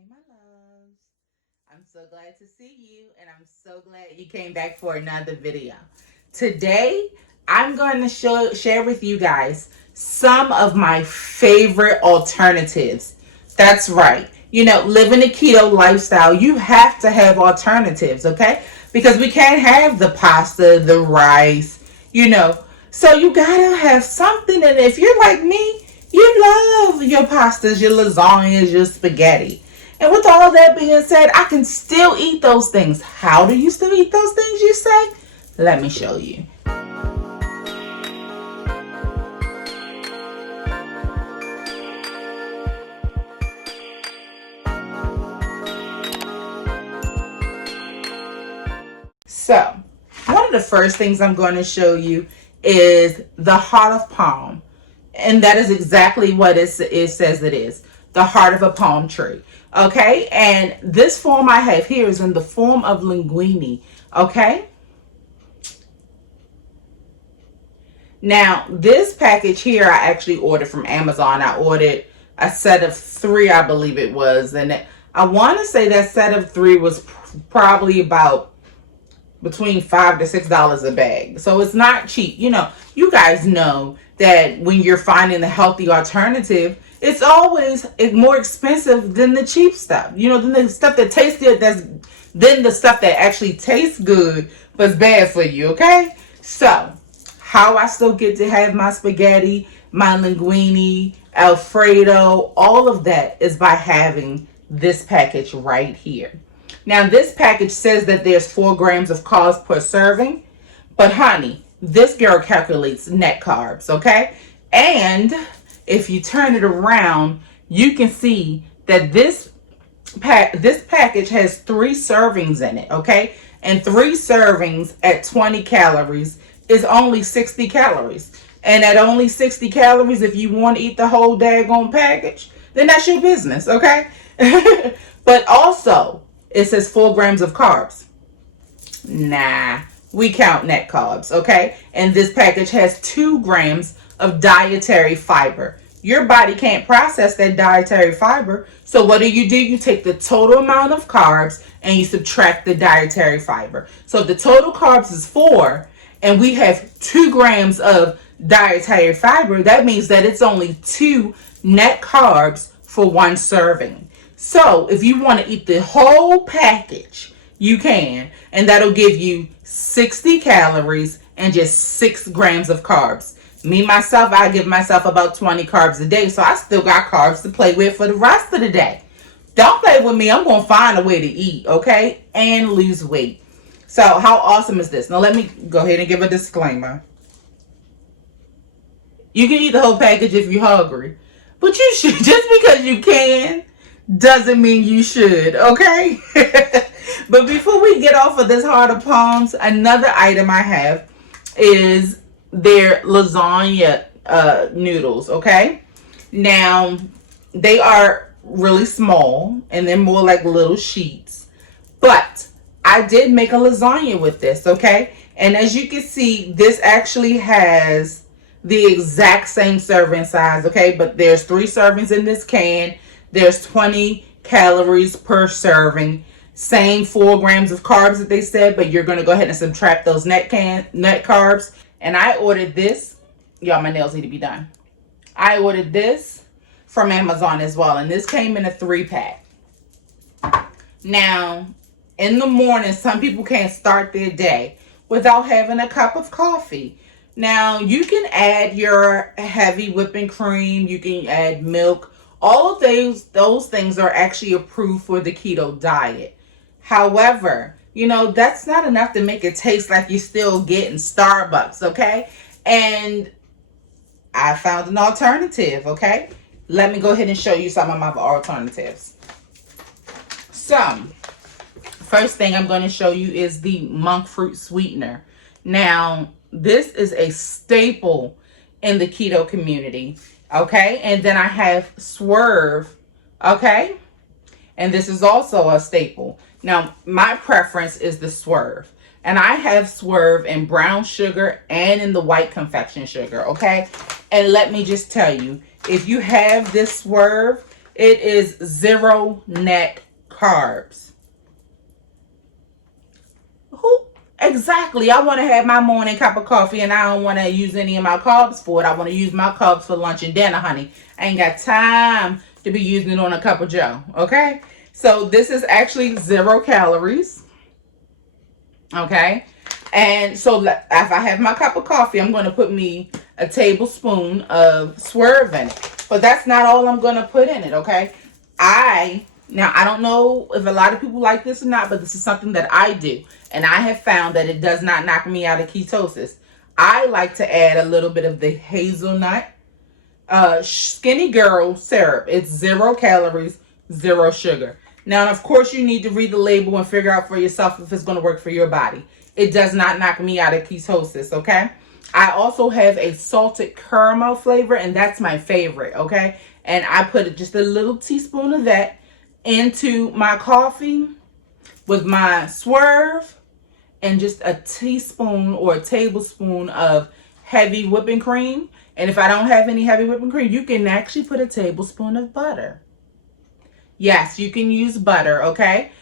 Hey, my loves. I'm so glad to see you, and I'm so glad you came back for another video. Today, I'm going to share with you guys some of my favorite alternatives. That's right. Living a keto lifestyle, you have to have alternatives, okay? Because we can't have the pasta, the rice, you know. So you gotta have something. And if you're like me, you love your pastas, your lasagnas, your spaghetti. And with all that being said, I can still eat those things. How do you still eat those things, you say? Let me show you. So, one of the first things I'm going to show you is the heart of palm. And that is exactly what it says it is. The heart of a palm tree. Okay? And this form I have here is in the form of linguine. Okay? Now, this package here I actually ordered from Amazon. I ordered a set of 3, I believe it was. And I want to say that set of 3 was probably about between $5 to $6 a bag. So it's not cheap. You guys know that when you're finding the healthy alternative, it's always more expensive than the cheap stuff. Than the stuff that tastes good, than the stuff that actually tastes good but is bad for you, okay? So, how I still get to have my spaghetti, my linguine, Alfredo, all of that is by having this package right here. Now, this package says that there's 4 grams of carbs per serving. But, honey, this girl calculates net carbs, okay? And if you turn it around, you can see that this package has 3 servings in it, okay? And 3 servings at 20 calories is only 60 calories. And at only 60 calories, if you want to eat the whole daggone package, then that's your business, okay? But also, it says 4 grams of carbs. Nah, we count net carbs, okay? And this package has 2 grams of dietary fiber. Your body can't process that dietary fiber. So what do? You take the total amount of carbs and you subtract the dietary fiber. So if the total carbs is 4 and we have 2 grams of dietary fiber, that means that it's only 2 net carbs for 1 serving. So if you want to eat the whole package, you can. And that'll give you 60 calories and just 6 grams of carbs. Me, myself, I give myself about 20 carbs a day. So I still got carbs to play with for the rest of the day. Don't play with me. I'm going to find a way to eat, okay? And lose weight. So how awesome is this? Now let me go ahead and give a disclaimer. You can eat the whole package if you're hungry. But you should, just because you can, doesn't mean you should, okay? But before we get off of this heart of palms, another item I have is their lasagna noodles, okay? Now, they are really small and they're more like little sheets. But I did make a lasagna with this, okay? And as you can see, this actually has the exact same serving size, okay? But there's 3 servings in this can. There's 20 calories per serving. Same 4 grams of carbs that they said, but you're going to go ahead and subtract those net carbs. And I ordered this. Y'all, my nails need to be done. I ordered this from Amazon as well. And this came in a 3-pack. Now, in the morning, some people can't start their day without having a cup of coffee. Now, you can add your heavy whipping cream. You can add milk. All of those things are actually approved for the keto diet. However, that's not enough to make it taste like you're still getting Starbucks, okay? And I found an alternative, okay? Let me go ahead and show you some of my alternatives. So, first thing I'm going to show you is the monk fruit sweetener. Now, this is a staple in the keto community, okay? And then I have Swerve, okay? And this is also a staple. Now, my preference is the Swerve. And I have Swerve in brown sugar and in the white confection sugar, okay? And let me just tell you, if you have this Swerve, It is 0 net carbs. Who exactly? I want to have my morning cup of coffee and I don't want to use any of my carbs for it. I want to use my carbs for lunch and dinner, honey. I ain't got time to be using it on a cup of joe, okay? So this is actually 0 calories, okay? And so if I have my cup of coffee, I'm going to put me a tablespoon of Swerve in it. But that's not all I'm going to put in it, okay? Now, I don't know if a lot of people like this or not, but this is something that I do. And I have found that it does not knock me out of ketosis. I like to add a little bit of the hazelnut Skinny Girl syrup. It's 0 calories, 0 sugar. Now, of course, you need to read the label and figure out for yourself if it's going to work for your body. It does not knock me out of ketosis, okay? I also have a salted caramel flavor, and that's my favorite, okay? And I put just a little teaspoon of that into my coffee with my Swerve and just a teaspoon or a tablespoon of heavy whipping cream. And if I don't have any heavy whipping cream, you can actually put a tablespoon of butter. Yes, you can use butter, okay?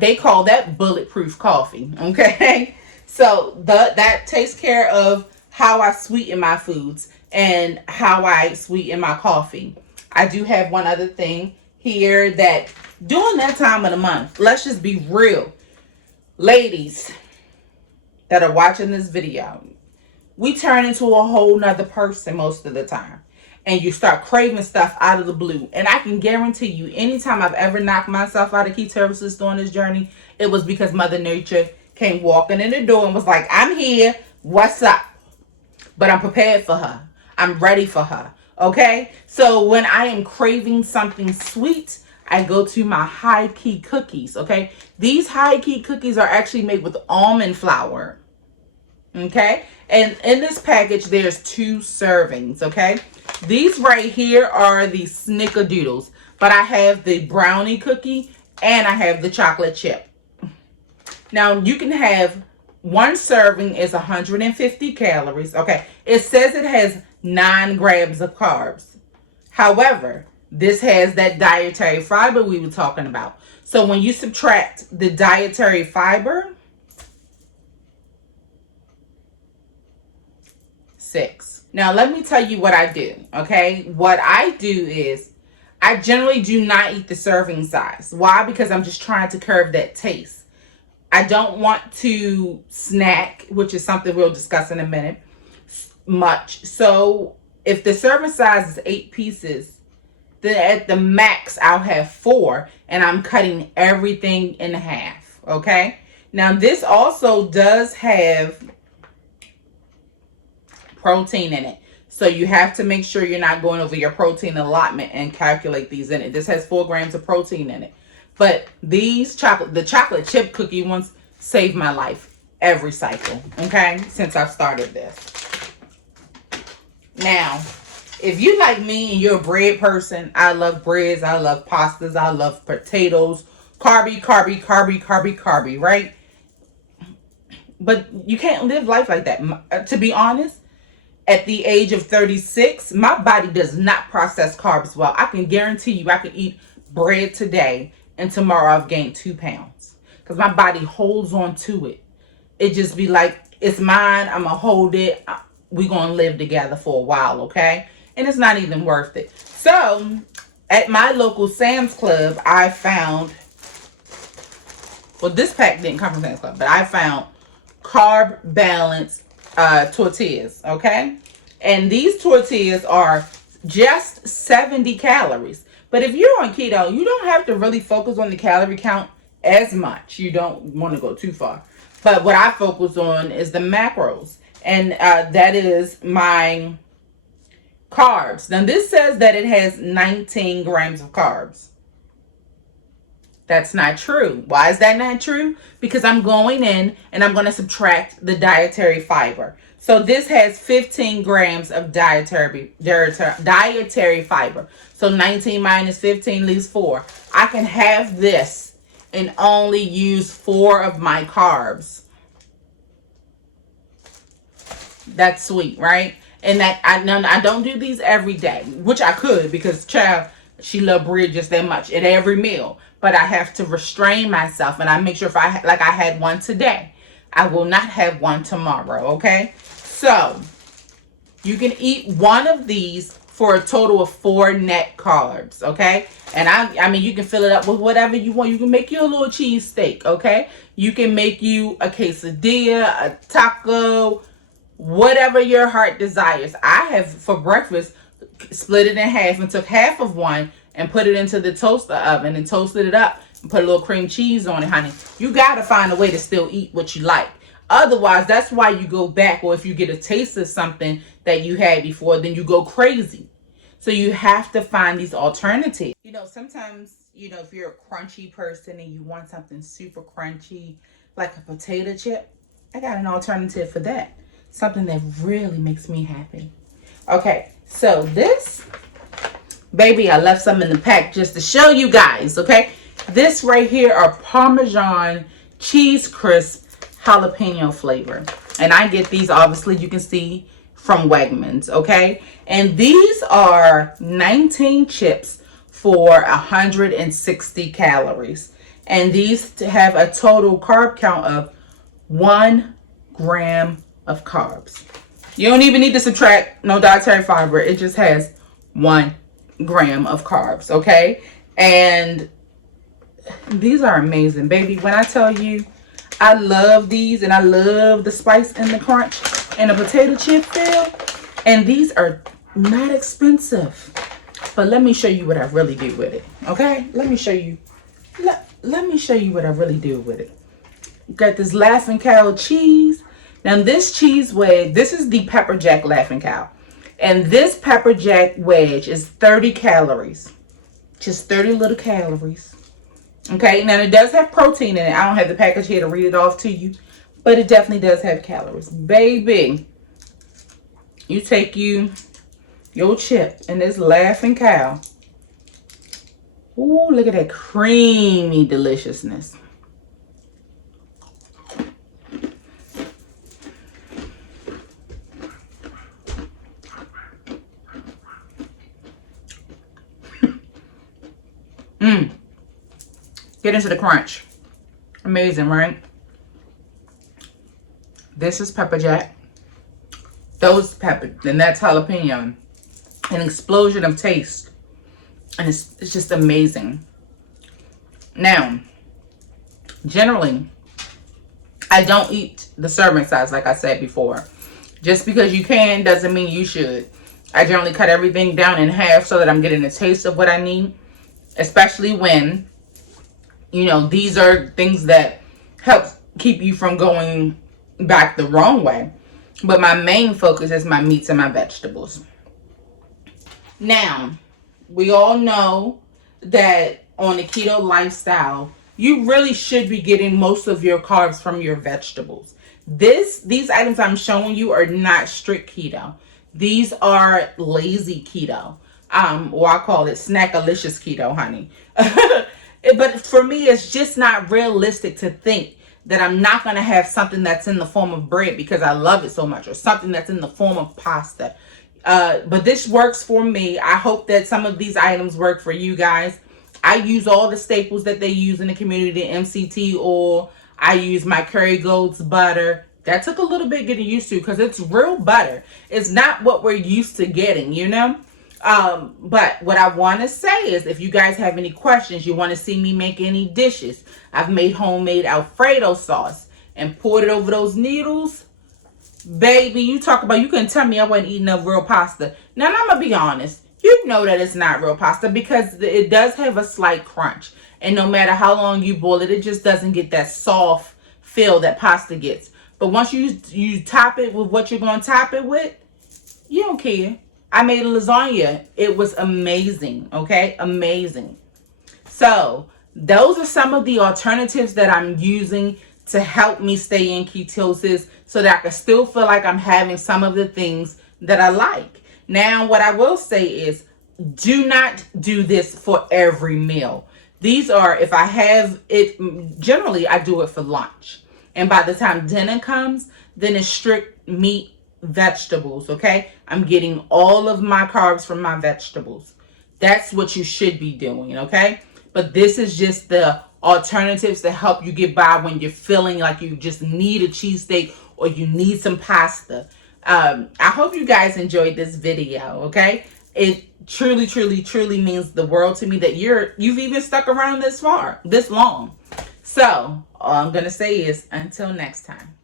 They call that bulletproof coffee, okay? So that takes care of how I sweeten my foods and how I sweeten my coffee. I do have one other thing here that during that time of the month, let's just be real. Ladies that are watching this video, we turn into a whole nother person most of the time. And you start craving stuff out of the blue. And I can guarantee you, anytime I've ever knocked myself out of ketosis during this journey, it was because Mother Nature came walking in the door and was like, I'm here, what's up? But I'm prepared for her. I'm ready for her, okay? So when I am craving something sweet, I go to my high key cookies, okay? These high key cookies are actually made with almond flour, okay? And in this package, there's 2 servings, okay? These right here are the snickerdoodles, but I have the brownie cookie and I have the chocolate chip. Now, you can have 1 serving is 150 calories, okay? It says it has 9 grams of carbs. However, this has that dietary fiber we were talking about. So when you subtract the dietary fiber, 6. Now, let me tell you what I do, okay? What I do is I generally do not eat the serving size. Why? Because I'm just trying to curb that taste. I don't want to snack, which is something we'll discuss in a minute, much. So if the serving size is 8 pieces, then at the max I'll have 4, and I'm cutting everything in half, okay? Now, this also does have protein in it. So you have to make sure you're not going over your protein allotment and calculate these in it. This has 4 grams of protein in it. But these the chocolate chip cookie ones save my life every cycle, okay? Since I've started this. Now, if you like me and you're a bread person, I love breads, I love pastas, I love potatoes, carby, right? But you can't live life like that. To be honest, at the age of 36, my body does not process carbs well. I can guarantee you I could eat bread today and tomorrow I've gained 2 pounds. Because my body holds on to it. It just be like, it's mine, I'm going to hold it. We're going to live together for a while, okay? And it's not even worth it. So, at my local Sam's Club, I found, well, this pack didn't come from Sam's Club, but I found carb balanced tortillas, okay? And these tortillas are just 70 calories. But if you're on keto, you don't have to really focus on the calorie count as much. You don't want to go too far. But what I focus on is the macros. And that is my carbs. Now, this says that it has 19 grams of carbs. That's not true. Why is that not true? Because I'm going in and I'm going to subtract the dietary fiber. So this has 15 grams of dietary fiber. So 19 minus 15 leaves 4. I can have this and only use 4 of my carbs. That's sweet, right? And that I don't do these every day, which I could, because child, She loved bread just that much at every meal. But I have to restrain myself, and I make sure if I had one today, I will not have one tomorrow. Okay, so you can eat one of these for a total of 4 net carbs, okay? And I mean, you can fill it up with whatever you want. You can make you a little cheese steak, okay? You can make you a quesadilla, a taco, whatever your heart desires. I have, for breakfast, split it in half and took half of one and put it into the toaster oven and toasted it up and put a little cream cheese on it, honey. You got to find a way to still eat what you like. Otherwise, that's why you go back, or if you get a taste of something that you had before, then you go crazy. So you have to find these alternatives. You know, sometimes, you know, if you're a crunchy person and you want something super crunchy, like a potato chip, I got an alternative for that. Something that really makes me happy. Okay, so this, baby, I left some in the pack just to show you guys, okay? This right here are Parmesan cheese crisp jalapeno flavor. And I get these, obviously, you can see, from Wegmans, okay? And these are 19 chips for 160 calories. And these have a total carb count of 1 gram of carbs. You don't even need to subtract no dietary fiber. It just has 1 gram of carbs, okay? And these are amazing, baby. When I tell you, I love these, and I love the spice and the crunch and the potato chip feel. And these are not expensive. But let me show you what I really do with it. Okay? Let me show you. Let me show you what I really do with it. Got this Laughing Cow cheese. Now this cheese wedge, this is the Pepper Jack Laughing Cow. And this Pepper Jack wedge is 30 calories. Just 30 little calories. Okay, now it does have protein in it. I don't have the package here to read it off to you, but it definitely does have calories. Baby, you take your chip and this Laughing Cow. Ooh, look at that creamy deliciousness. Get into the crunch. Amazing, right? This is pepper jack. Those pepper, and that's jalapeno. An explosion of taste. And it's just amazing. Now, generally, I don't eat the serving size like I said before. Just because you can doesn't mean you should. I generally cut everything down in half so that I'm getting a taste of what I need. Especially when, you know, these are things that help keep you from going back the wrong way. But my main focus is my meats and my vegetables. Now, we all know that on the keto lifestyle, you really should be getting most of your carbs from your vegetables. These items I'm showing you are not strict keto. These are lazy keto. Or I call it snackalicious keto, honey. But for me, it's just not realistic to think that I'm not going to have something that's in the form of bread because I love it so much, or something that's in the form of pasta. But this works for me. I hope that some of these items work for you guys. I use all the staples that they use in the community, MCT oil. I use my Kerrygold's butter. That took a little bit getting used to because it's real butter. It's not what we're used to getting, you know? But what I want to say is if you guys have any questions, you want to see me make any dishes, I've made homemade Alfredo sauce and poured it over those noodles. Baby, you talk about, you couldn't tell me I wasn't eating up real pasta. Now, I'm going to be honest. You know that it's not real pasta because it does have a slight crunch. And no matter how long you boil it, it just doesn't get that soft feel that pasta gets. But once you top it with what you're going to top it with, you don't care. I made a lasagna. It was amazing, okay? Amazing. So, those are some of the alternatives that I'm using to help me stay in ketosis so that I can still feel like I'm having some of the things that I like. Now, what I will say is, do not do this for every meal. These are, if I have it, generally I do it for lunch. And by the time dinner comes, then it's strict meat, vegetables, okay? I'm getting all of my carbs from my vegetables. That's what you should be doing, okay? But this is just the alternatives to help you get by when you're feeling like you just need a cheesesteak or you need some pasta. I hope you guys enjoyed this video, okay? It truly, truly, truly means the world to me that you've even stuck around this long. So all I'm gonna say is until next time.